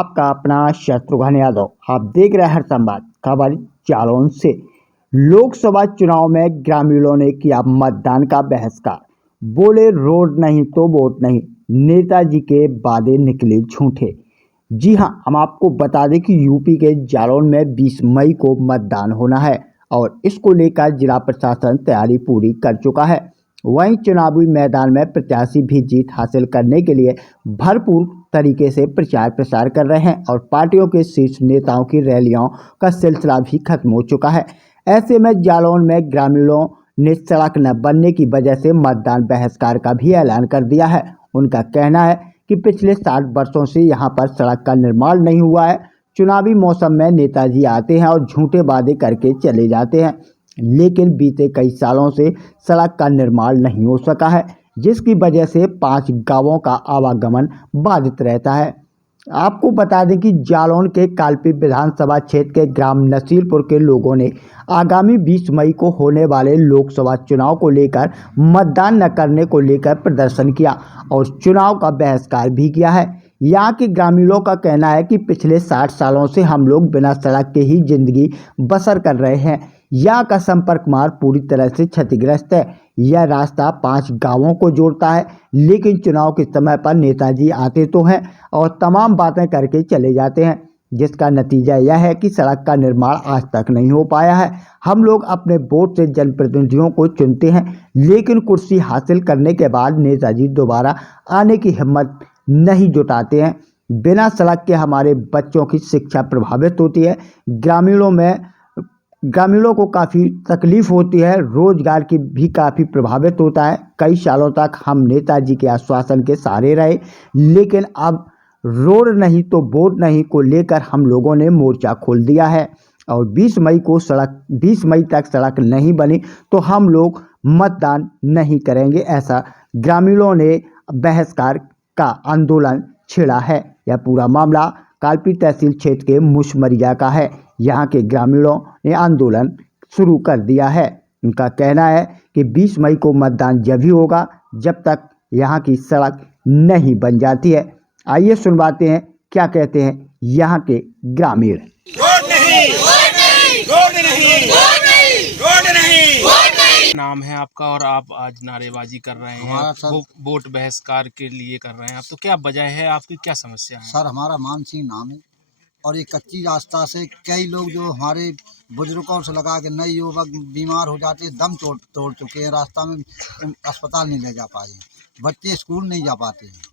आपका अपना शत्रुघ्न यादव। आप देख रहे हैं हर संवाद खबर जालौन से। लोकसभा चुनाव में ग्रामीणों ने किया मतदान का बहिष्कार। बोले रोड नहीं तो वोट नहीं, नेताजी के वादे निकले झूठे। जी हां, हम आपको बता दें कि यूपी के जालौन में 20 मई को मतदान होना है और इसको लेकर जिला प्रशासन तैयारी पूरी कर चुका है। वहीं चुनावी मैदान में प्रत्याशी भी जीत हासिल करने के लिए भरपूर तरीके से प्रचार प्रसार कर रहे हैं और पार्टियों के शीर्ष नेताओं की रैलियों का सिलसिला भी खत्म हो चुका है। ऐसे में जालौन में ग्रामीणों ने सड़क न बनने की वजह से मतदान बहिष्कार का भी ऐलान कर दिया है। उनका कहना है कि पिछले 60 वर्षों से यहां पर सड़क का निर्माण नहीं हुआ है। चुनावी मौसम में नेताजी आते हैं और झूठे वादे करके चले जाते हैं, लेकिन बीते कई सालों से सड़क का निर्माण नहीं हो सका है, जिसकी वजह से 5 गांवों का आवागमन बाधित रहता है। आपको बता दें कि जालौन के कालपी विधानसभा क्षेत्र के ग्राम नसीरपुर के लोगों ने आगामी 20 मई को होने वाले लोकसभा चुनाव को लेकर मतदान न करने को लेकर प्रदर्शन किया और चुनाव का बहिष्कार भी किया है। यहाँ के ग्रामीणों का कहना है कि पिछले 60 सालों से हम लोग बिना सड़क के ही जिंदगी बसर कर रहे हैं। यहाँ का संपर्क मार्ग पूरी तरह से क्षतिग्रस्त है। यह रास्ता 5 गांवों को जोड़ता है, लेकिन चुनाव के समय पर नेताजी आते तो हैं और तमाम बातें करके चले जाते हैं, जिसका नतीजा यह है कि सड़क का निर्माण आज तक नहीं हो पाया है। हम लोग अपने वोट से जनप्रतिनिधियों को चुनते हैं, लेकिन कुर्सी हासिल करने के बाद नेताजी दोबारा आने की हिम्मत नहीं जुटाते हैं। बिना सड़क के हमारे बच्चों की शिक्षा प्रभावित होती है। ग्रामीणों को काफ़ी तकलीफ होती है, रोजगार की भी काफ़ी प्रभावित होता है। कई सालों तक हम नेताजी के आश्वासन के सहारे रहे, लेकिन अब रोड नहीं तो वोट नहीं को लेकर हम लोगों ने मोर्चा खोल दिया है और 20 मई तक सड़क नहीं बनी तो हम लोग मतदान नहीं करेंगे। ऐसा ग्रामीणों ने बहिष्कार का आंदोलन छेड़ा है। यह पूरा मामला कालपी तहसील क्षेत्र के मुशमरिया का है। यहाँ के ग्रामीणों ने आंदोलन शुरू कर दिया है। उनका कहना है कि 20 मई को मतदान जब ही होगा जब तक यहाँ की सड़क नहीं बन जाती है। आइए सुनवाते हैं क्या कहते हैं यहाँ के ग्रामीण। रोड नहीं, रोड नहीं, रोड नहीं, रोड नहीं, रोड नहीं, रोड नहीं। नाम है आपका और आप आज नारेबाजी कर रहे हैं, वोट बहिष्कार के लिए कर रहे हैं आप, तो क्या वजह है, आपकी क्या समस्या है? सर, हमारा मान सिंह नाम है और ये कच्ची रास्ता से कई लोग जो हमारे बुजुर्गों से लगा के नए युवक बीमार हो जाते हैं, दम तोड़ चुके हैं, रास्ता में अस्पताल नहीं ले जा पाए, बच्चे स्कूल नहीं जा पाते हैं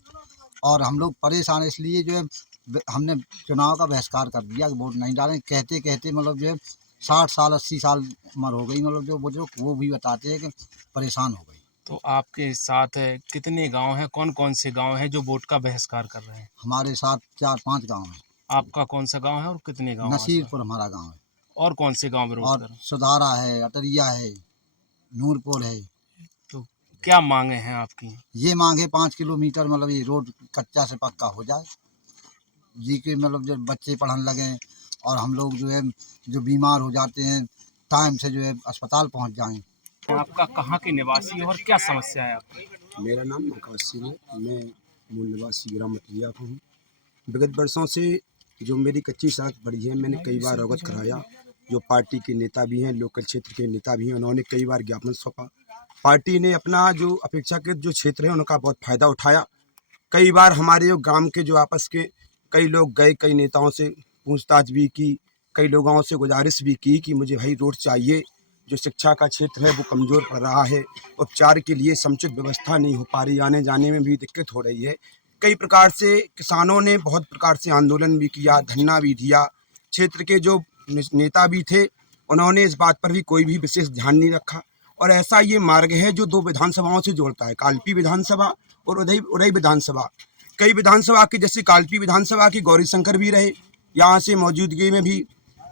और हम लोग परेशान इसलिए जो है हमने चुनाव का बहिष्कार कर दिया कि वोट नहीं डालें। कहते कहते मतलब जो है 60 साल 80 साल उम्र हो गई, मतलब जो बुजुर्ग वो भी बताते हैं कि परेशान हो गए। तो आपके साथ कितने गांव हैं, कौन कौन से गांव हैं जो वोट का बहिष्कार कर रहे हैं? हमारे साथ 4-5 गाँव हैं। आपका कौन सा गांव है और कितने गांव? नसीरपुर हमारा गाँव है। और कौन से गांव में? और सुधारा है, अटरिया है, नूरपुर है। तो क्या मांगे हैं आपकी? ये मांगे 5 किलोमीटर मतलब ये रोड कच्चा से पक्का हो जाए जी, के मतलब जो बच्चे पढ़ने लगे और हम लोग जो है जो बीमार हो जाते हैं टाइम से जो है अस्पताल पहुंच जाएं। आपका कहाँ के निवासी और क्या समस्या है आपकी? मेरा नाम आकाश सिंह है, मैं मूल निवासी ग्राम अटरिया का हूँ। विगत वर्षों से जो मेरी कच्ची सड़क पड़ी है, मैंने कई बार अवगत कराया। जो पार्टी के नेता भी हैं, लोकल क्षेत्र के नेता भी हैं, उन्होंने कई बार ज्ञापन सौंपा। पार्टी ने अपना जो अपेक्षाकृत जो क्षेत्र है उनका बहुत फ़ायदा उठाया। कई बार हमारे जो ग्राम के जो आपस के कई लोग गए, कई नेताओं से पूछताछ भी की, कई लोगों से गुजारिश भी की कि मुझे भाई रोड चाहिए। जो शिक्षा का क्षेत्र है वो कमज़ोर पड़ रहा है, उपचार के लिए समुचित व्यवस्था नहीं हो पा रही, आने जाने में भी दिक्कत हो रही है। कई प्रकार से किसानों ने बहुत प्रकार से आंदोलन भी किया, धरना भी दिया। क्षेत्र के जो नेता भी थे उन्होंने इस बात पर भी कोई भी विशेष ध्यान नहीं रखा। और ऐसा ये मार्ग है जो 2 विधानसभाओं से जोड़ता है, कालपी विधानसभा और उदय विधानसभा। कई विधानसभा की जैसे कालपी विधानसभा की गौरी शंकर भी रहे, यहाँ से मौजूदगी में भी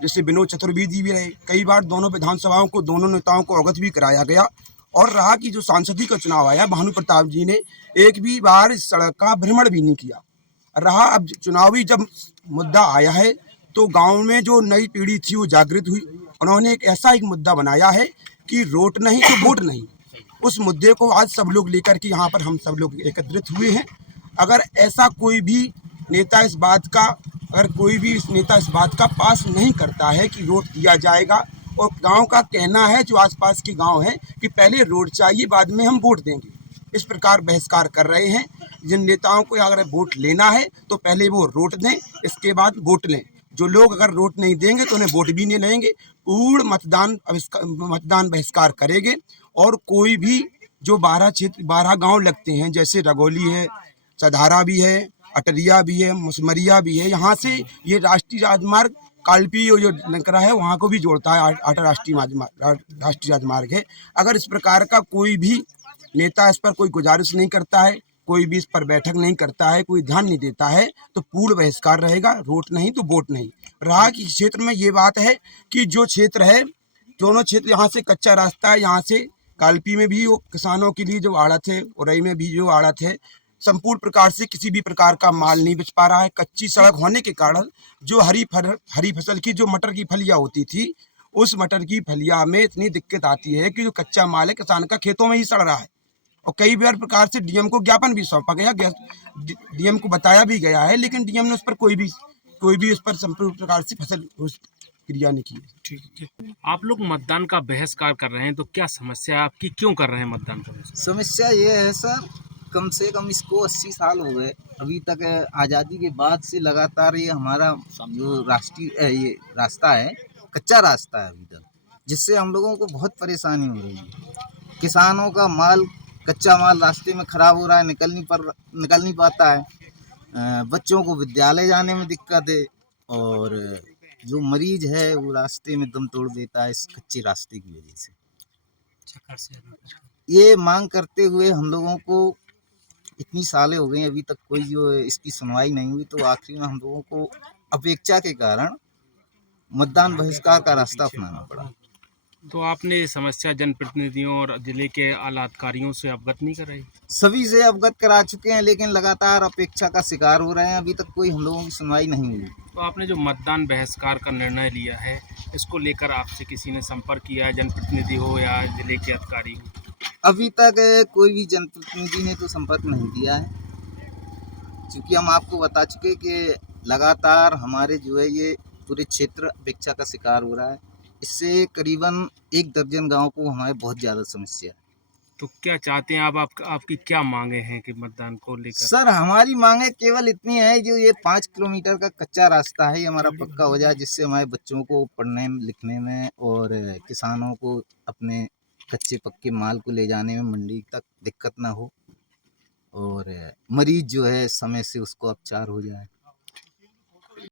जैसे विनोद चतुर्वेदी भी रहे। कई बार दोनों विधानसभाओं को, दोनों नेताओं को अवगत भी कराया गया। और रहा कि जो सांसदी का चुनाव आया, भानु प्रताप जी ने एक भी बार इस सड़क का भ्रमण भी नहीं किया। रहा अब चुनावी जब मुद्दा आया है तो गाँव में जो नई पीढ़ी थी वो जागृत हुई। उन्होंने एक ऐसा एक मुद्दा बनाया है कि रोड नहीं तो वोट नहीं। उस मुद्दे को आज सब लोग लेकर के यहाँ पर हम सब लोग एकत्रित हुए हैं। अगर ऐसा कोई भी नेता इस बात का अगर कोई भी इस नेता इस बात का पास नहीं करता है कि रोड दिया जाएगा, और गांव का कहना है जो आसपास के गांव हैं कि पहले रोड चाहिए बाद में हम वोट देंगे, इस प्रकार बहिष्कार कर रहे हैं। जिन नेताओं को अगर वोट लेना है तो पहले वो रोड दें, इसके बाद वोट लें। जो लोग अगर वोट नहीं देंगे तो उन्हें वोट भी नहीं लेंगे, पूर्ण मतदान बहिष्कार करेंगे। और कोई भी जो 12 गांव लगते हैं, जैसे रगौली है, सधारा भी है, अटरिया भी है, मुसमरिया भी है, यहाँ से ये राष्ट्रीय राजमार्ग कालपी जो नकरा है वहाँ को भी जोड़ता है, राष्ट्रीय राजमार्ग है। अगर इस प्रकार का कोई भी नेता इस पर कोई गुजारिश नहीं करता है, कोई भी इस पर बैठक नहीं करता है, कोई ध्यान नहीं देता है, तो पूर्ण बहिष्कार रहेगा। रोड नहीं तो वोट नहीं। रहा कि क्षेत्र में ये बात है कि जो क्षेत्र है, दोनों क्षेत्र, यहाँ से कच्चा रास्ता है, यहाँ से कालपी में भी वो किसानों के लिए जो आड़त है, उरई में भी जो आड़त है, संपूर्ण प्रकार से किसी भी प्रकार का माल नहीं बच पा रहा है। कच्ची सड़क होने के कारण जो हरी फसल की जो मटर की फलियाँ होती थी, उस मटर की फलिया में इतनी दिक्कत आती है कि जो कच्चा माल है किसान का खेतों में ही सड़ रहा है। और कई बार प्रकार से डीएम को ज्ञापन भी सौंपा गया, डीएम को बताया भी गया है, लेकिन डीएम ने उस पर कोई भी उस पर संपूर्ण प्रकार से फसल क्रिया नहीं की। ठीक। आप लोग मतदान का बहिष्कार कर रहे हैं तो क्या समस्या आपकी, क्यों कर रहे हैं मतदान का बहिष्कार? समस्या ये है सर, कम से कम इसको 80 साल हो गए, अभी तक आज़ादी के बाद से लगातार ये हमारा जो राष्ट्रीय ये रास्ता है, कच्चा रास्ता है अभी तक, जिससे हम लोगों को बहुत परेशानी हो रही है। किसानों का माल, कच्चा माल रास्ते में ख़राब हो रहा है, निकल नहीं पाता है। बच्चों को विद्यालय जाने में दिक्कत है, और जो मरीज है वो रास्ते में दम तोड़ देता है इस कच्चे रास्ते की वजह से। ये मांग करते हुए हम लोगों को इतनी सालें हो गई, अभी तक कोई जो इसकी सुनवाई नहीं हुई, तो आखिरी में हम लोगों को अपेक्षा के कारण मतदान बहिष्कार का रास्ता अपनाना पड़ा। तो आपने ये समस्या जनप्रतिनिधियों और जिले के आला अधिकारियों से अवगत नहीं कराई? सभी से अवगत करा चुके हैं, लेकिन लगातार अपेक्षा का शिकार हो रहे हैं, अभी तक कोई हम लोगों की सुनवाई नहीं हुई। तो आपने जो मतदान बहिष्कार का निर्णय लिया है, इसको लेकर आपसे किसी ने संपर्क किया है, जनप्रतिनिधि हो या जिले के अधिकारी हो? अभी तक कोई भी जनप्रतिनिधि ने तो संपर्क नहीं किया है, क्योंकि हम आपको बता चुके कि लगातार हमारे जो है ये पूरे क्षेत्र अपेक्षा का शिकार हो रहा है। इससे करीबन 1 दर्जन गाँव को हमारे बहुत ज़्यादा समस्या है। तो क्या चाहते हैं आप, आपकी क्या मांगे हैं कि मतदान को लेकर? सर, हमारी मांगे केवल इतनी है, जो ये 5 किलोमीटर का कच्चा रास्ता है, ये हमारा पक्का हो जाए, जिससे हमारे बच्चों को पढ़ने लिखने में और किसानों को अपने कच्चे पक्के माल को ले जाने में मंडी तक दिक्कत ना हो, और मरीज जो है समय से उसको उपचार हो जाए।